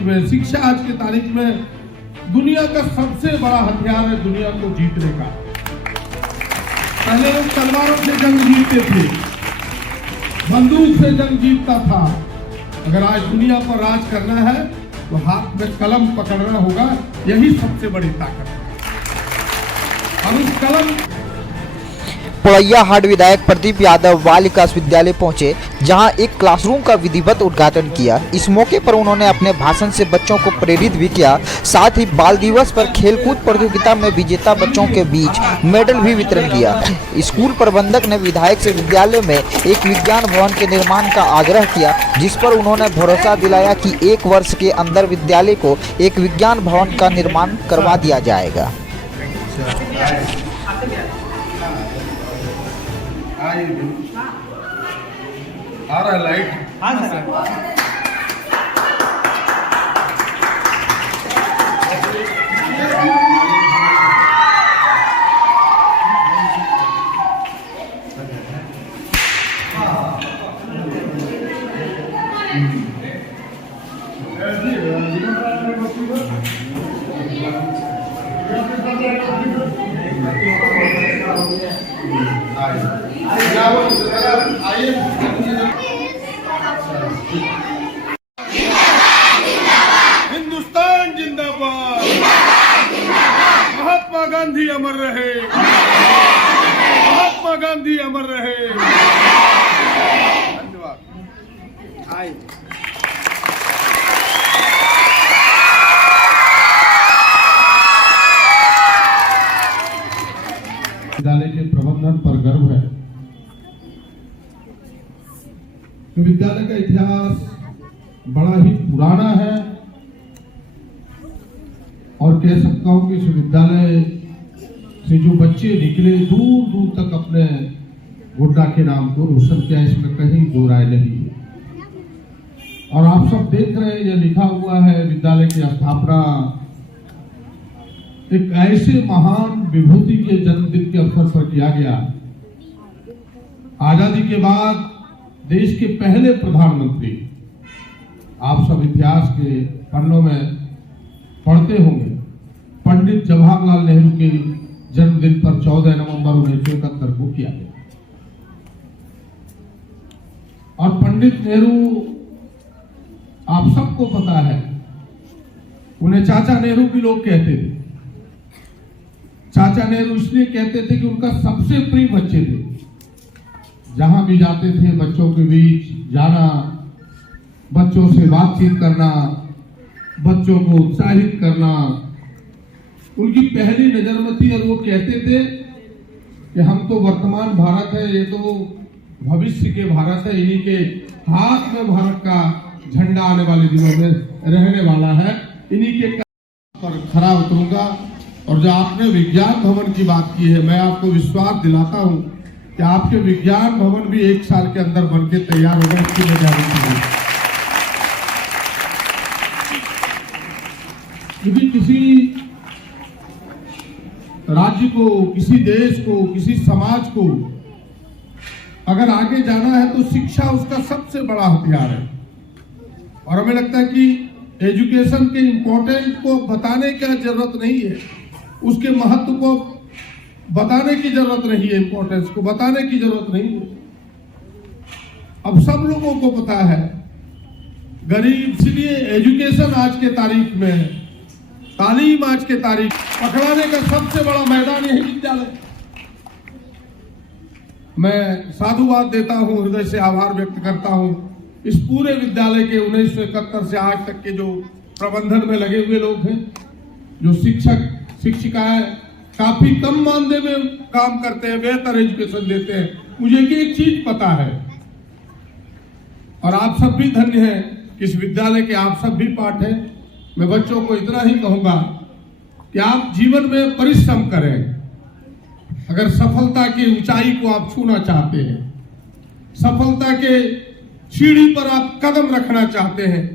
में शिक्षा आज की तारीख में दुनिया का सबसे बड़ा हथियार है दुनिया को जीतने का। पहले लोग तलवारों से जंग जीतते थे, बंदूक से जंग जीतता था। अगर आज दुनिया पर राज करना है तो हाथ में कलम पकड़ना होगा, यही सबसे बड़ी ताकत है। और उस कलम पोड़ैया हाट विधायक प्रदीप यादव बाल विकास विद्यालय पहुंचे, जहां एक क्लासरूम का विधिवत उद्घाटन किया। इस मौके पर उन्होंने अपने भाषण से बच्चों को प्रेरित भी किया। साथ ही बाल दिवस पर खेलकूद प्रतियोगिता में विजेता बच्चों के बीच मेडल भी वितरण किया। स्कूल प्रबंधक ने विधायक से विद्यालय में एक विज्ञान भवन के निर्माण का आग्रह किया, जिस पर उन्होंने भरोसा दिलाया कि 1 वर्ष के अंदर विद्यालय को एक विज्ञान भवन का निर्माण करवा दिया जाएगा। आ रहा है लाइट? हाँ सर। हिंदुस्तान जिंदाबाद, महात्मा गांधी अमर रहे, महात्मा गांधी अमर रहे। धन्यवाद। विद्यालय के प्रबंधन पर गर्व है। विद्यालय का इतिहास बड़ा ही पुराना है और कह सकता हूं कि इस विद्यालय से जो बच्चे निकले दूर दूर तक अपने गोड्डा के नाम को रोशन किया, इसमें कहीं दो राय नहीं है। और आप सब देख रहे हैं, यह लिखा हुआ है विद्यालय की स्थापना एक ऐसे महान विभूति के जन्मदिन के अवसर पर किया गया। आजादी के बाद देश के पहले प्रधानमंत्री, आप सब इतिहास के पन्नों में पढ़ते होंगे, पंडित जवाहरलाल नेहरू के जन्मदिन पर 14 नवंबर 1971 को किया गया। और पंडित नेहरू आप सबको पता है, उन्हें चाचा नेहरू भी लोग कहते थे। चाचा नेहरू इसलिए कहते थे कि उनका सबसे प्रिय बच्चे थे। जहां भी जाते थे बच्चों के बीच जाना, बच्चों से बातचीत करना, बच्चों को उत्साहित करना उनकी पहली नजर में थी। और वो कहते थे कि हम तो वर्तमान भारत है, ये तो भविष्य के भारत है, इन्हीं के हाथ में भारत का झंडा आने वाले दिनों में रहने वाला है, इन्हीं के पर खरा उतरूंगा। और जो आपने विज्ञान भवन की बात की है, मैं आपको विश्वास दिलाता हूं कि आपके विज्ञान भवन भी 1 साल के अंदर बनके तैयार होगा। इसकी वजह क्योंकि किसी राज्य को, किसी देश को, किसी समाज को अगर आगे जाना है तो शिक्षा उसका सबसे बड़ा हथियार है। और हमें लगता है कि एजुकेशन के इम्पोर्टेंस को बताने की जरूरत नहीं है, उसके महत्व को बताने की जरूरत नहीं है, इंपॉर्टेंस को बताने की जरूरत नहीं है। अब सब लोगों को पता है, गरीब, इसलिए एजुकेशन आज के तारीख में, तालीम आज के तारीख पकड़ाने का सबसे बड़ा मैदान यही विद्यालय। मैं साधुवाद देता हूं, हृदय से आभार व्यक्त करता हूं इस पूरे विद्यालय के 1971 से आज तक के जो प्रबंधन में लगे हुए लोग हैं, जो शिक्षक शिक्षिकाएं काफी कम मानदेय में काम करते हैं, बेहतर एजुकेशन देते हैं। मुझे एक चीज पता है और आप सब भी धन्य हैं कि इस विद्यालय के आप सब भी पाठ हैं। मैं बच्चों को इतना ही कहूंगा कि आप जीवन में परिश्रम करें। अगर सफलता की ऊंचाई को आप छूना चाहते हैं, सफलता के सीढ़ी पर आप कदम रखना चाहते हैं,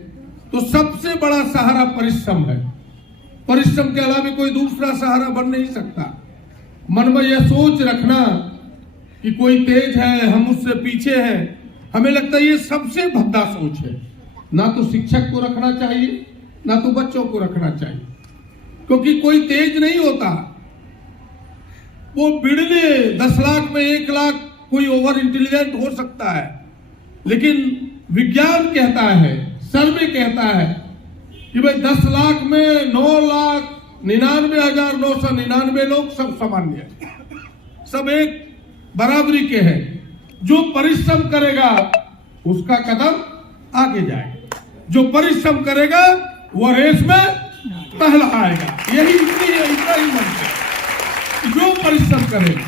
तो सबसे बड़ा सहारा परिश्रम है। परिश्रम के अलावा कोई दूसरा सहारा बन नहीं सकता। मन में यह सोच रखना कि कोई तेज है, हम उससे पीछे हैं, हमें लगता है ये सबसे भद्दा सोच है। ना तो शिक्षक को रखना चाहिए, ना तो बच्चों को रखना चाहिए, क्योंकि कोई तेज नहीं होता। वो बिड़ने 10 लाख में 1 लाख कोई ओवर इंटेलिजेंट हो सकता है, लेकिन विज्ञान कहता है, सर्वे कहता है कि भाई 10 लाख में 9,99,999 लोग सब सामान्य हैं, सब एक बराबरी के हैं। जो परिश्रम करेगा उसका कदम आगे जाएगा, जो परिश्रम करेगा वो रेस में पहला आएगा। यही इतना ही मंत्र है। जो परिश्रम करेगा,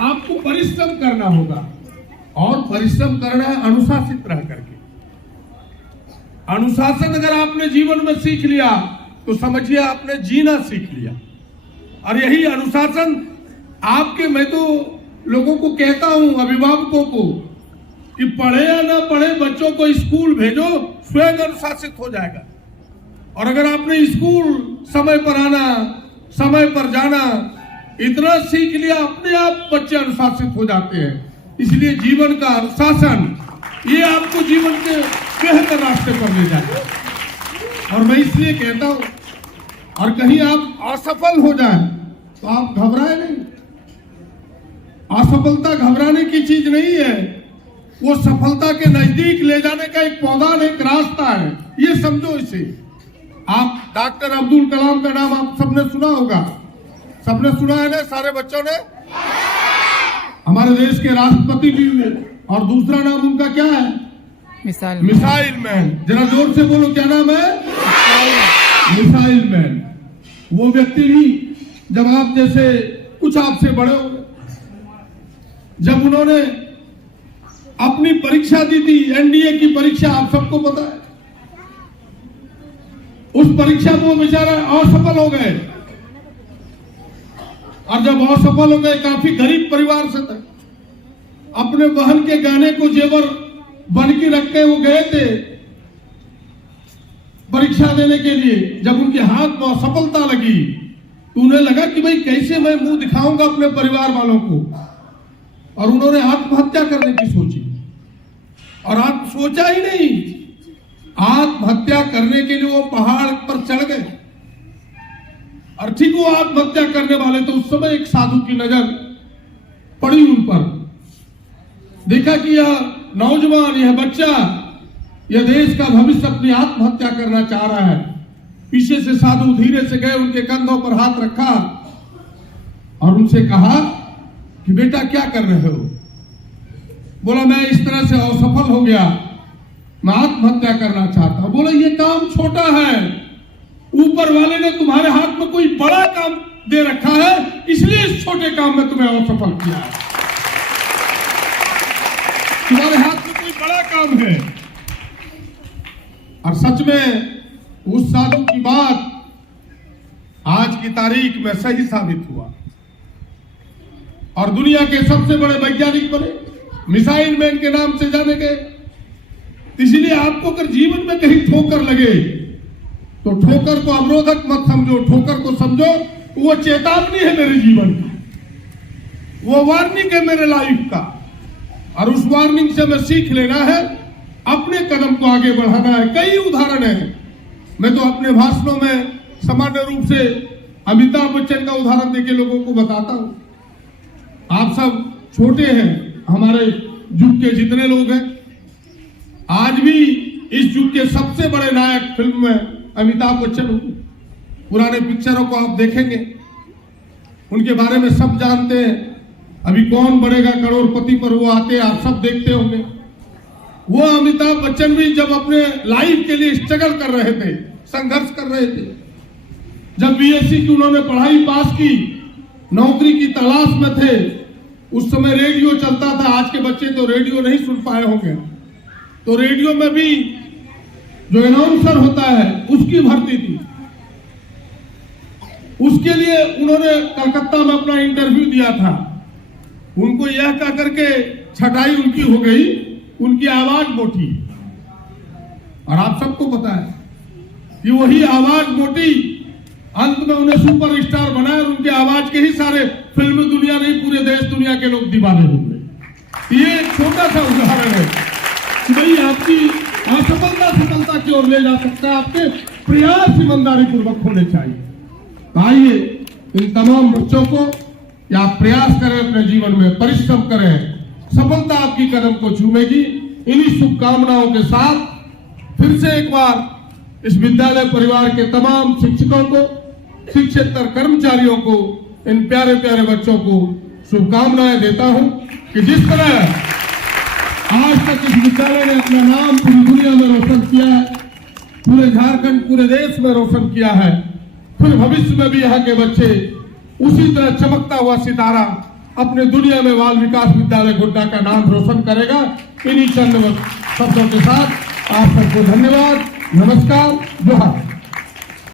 आपको परिश्रम करना होगा, और परिश्रम करना है अनुशासित रह करके। अनुशासन अगर आपने जीवन में सीख लिया तो समझिए आपने जीना सीख लिया। और यही अनुशासन आपके, मैं तो लोगों को कहता हूं, अभिभावकों को, कि पढ़े या ना पढ़े बच्चों को स्कूल भेजो, स्वयं अनुशासित हो जाएगा। और अगर आपने स्कूल समय पर आना, समय पर जाना इतना सीख लिया, अपने आप बच्चे अनुशासित हो जाते हैं। इसलिए जीवन का अनुशासन ये आपको जीवन के बेहतर रास्ते पर ले जाएगा। और मैं इसलिए कहता हूं, और कहीं आप असफल हो जाए तो आप घबराए नहीं। असफलता घबराने की चीज नहीं है, वो सफलता के नजदीक ले जाने का एक पौधा, एक रास्ता है। ये समझो इसे। आप डॉक्टर अब्दुल कलाम का नाम आप सबने सुना होगा, सबने सुना है ना, सारे बच्चों ने। हमारे देश के राष्ट्रपति भी हुए, और दूसरा नाम उनका क्या है? Missile man. जरा जोर से बोलो, क्या नाम है? Missile man. वो व्यक्ति भी जब आप जैसे कुछ आपसे बड़े होंगे, जब उन्होंने अपनी परीक्षा दी थी, एनडीए की परीक्षा, आप सबको पता है, उस परीक्षा में वो बेचारा असफल हो गए। और जब असफल हो गए, काफी गरीब परिवार से थे, अपने बहन के गहने को जेवर बन के रख के वो गए थे परीक्षा देने के लिए। जब उनके हाथ में असफलता लगी तो उन्हें लगा कि भाई कैसे मैं मुंह दिखाऊंगा अपने परिवार वालों को, और उन्होंने आत्महत्या करने की सोची। और आप सोचा ही नहीं, आत्महत्या करने के लिए वो पहाड़ पर चढ़ गए। और ठीक वो आत्महत्या करने वाले तो उस समय एक साधु की नजर पड़ी उन पर। देखा कि यह नौजवान, यह बच्चा, यह देश का भविष्य अपनी आत्महत्या करना चाह रहा है। पीछे से साधु धीरे से गए, उनके कंधों पर हाथ रखा और उनसे कहा कि बेटा क्या कर रहे हो? बोला मैं इस तरह से असफल हो गया, मैं आत्महत्या करना चाहता हूं। बोला ये काम छोटा है, ऊपर वाले ने तुम्हारे हाथ में कोई बड़ा काम दे रखा है, इसलिए इस छोटे काम में तुम्हें असफल किया है। तुम्हारे हाथ में कोई बड़ा काम है। और सच में उस साधु की बात आज की तारीख में सही साबित हुआ, और दुनिया के सबसे बड़े वैज्ञानिक बने, मिसाइल मैन के नाम से जाने गए। इसलिए आपको अगर जीवन में कहीं ठोकर लगे तो ठोकर को अवरोधक मत समझो, ठोकर को समझो वो चेतावनी है मेरे जीवन की, वो वार्निंग है मेरे लाइफ का। और उस वार्निंग से मैं सीख लेना है, अपने कदम को आगे बढ़ाना है। कई उदाहरण है, मैं तो अपने भाषणों में सामान्य रूप से अमिताभ बच्चन का उदाहरण देके लोगों को बताता हूं। आप सब छोटे हैं, हमारे युग के जितने लोग हैं, आज भी इस युग के सबसे बड़े नायक फिल्म में अमिताभ बच्चन होंगे। पुराने पिक्चरों को आप देखेंगे, उनके बारे में सब जानते हैं। अभी कौन बनेगा करोड़पति पर वो आते, आप सब देखते होंगे। वो अमिताभ बच्चन भी जब अपने लाइफ के लिए स्ट्रगल कर रहे थे, संघर्ष कर रहे थे, जब बीएससी की उन्होंने पढ़ाई पास की, नौकरी की तलाश में थे, उस समय रेडियो चलता था। आज के बच्चे तो रेडियो नहीं सुन पाए होंगे, तो रेडियो में भी जो अनाउंसर होता है उसकी भर्ती थी। उसके लिए उन्होंने कलकत्ता में अपना इंटरव्यू दिया था। उनको यह कह करके छटाई उनकी हो गई, उनकी आवाज मोटी। और आप सबको पता है कि वही आवाज मोटी अंत में उन्हें सुपरस्टार बनाया, और उनकी आवाज के ही सारे फिल्म दुनिया नहीं, पूरे देश दुनिया के लोग दीवाने हो गए। ये एक छोटा सा उदाहरण है कि भाई आपकी सफलता की ओर ले जा सकता है। आपके प्रयास ईमानदारी पूर्वक होने चाहिए। तो आइए इन तमाम बच्चों को या आप प्रयास करें, अपने जीवन में परिश्रम करें, सफलता आपकी कदम को चूमेगी। इन्हीं शुभकामनाओं के साथ फिर से एक बार इस विद्यालय परिवार के तमाम शिक्षकों को, शिक्षकेतर कर्मचारियों को, इन प्यारे प्यारे बच्चों को शुभकामनाएं देता हूं कि जिस तरह आज तक इस विद्यालय ने अपना नाम पूरी दुनिया में रोशन किया है, पूरे झारखंड, पूरे देश में रोशन किया है, फिर भविष्य में भी यहाँ के बच्चे उसी तरह चमकता हुआ सितारा अपने दुनिया में बाल विकास विद्यालय गोड्डा का नाम रोशन करेगा। इन्हीं चंद शब्दों के साथ आप सबको धन्यवाद, नमस्कार, जोहार।